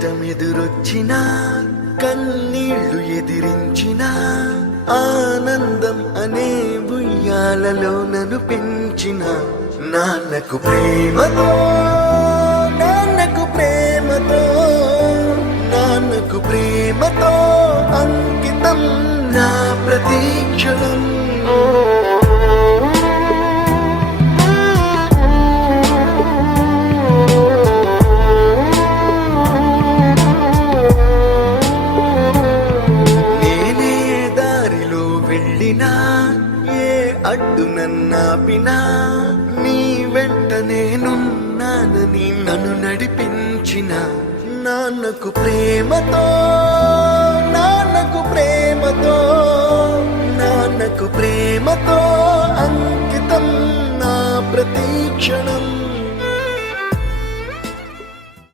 కష్టమెదురొచ్చినా కన్నీళ్లు ఎదిరించినా ఆనందం అనే ఉయ్యాలలో నన్ను పెంచిన నాన్నకు ప్రేమతో నాన్నకు ప్రేమతో నాన్నకు ప్రేమతో అంకితం నా ప్రతీక్షణం. నేనే దారిలో వెళ్ళినా ఏ అడ్డు నన్నాపినా నీ వెంట నేనున్నానని నన్ను నడిపించిన నాన్నకు ప్రేమతో నాన్నకు ప్రేమతో నాన్నకు ప్రేమతో అంకితం నా ప్రతీక్షణం.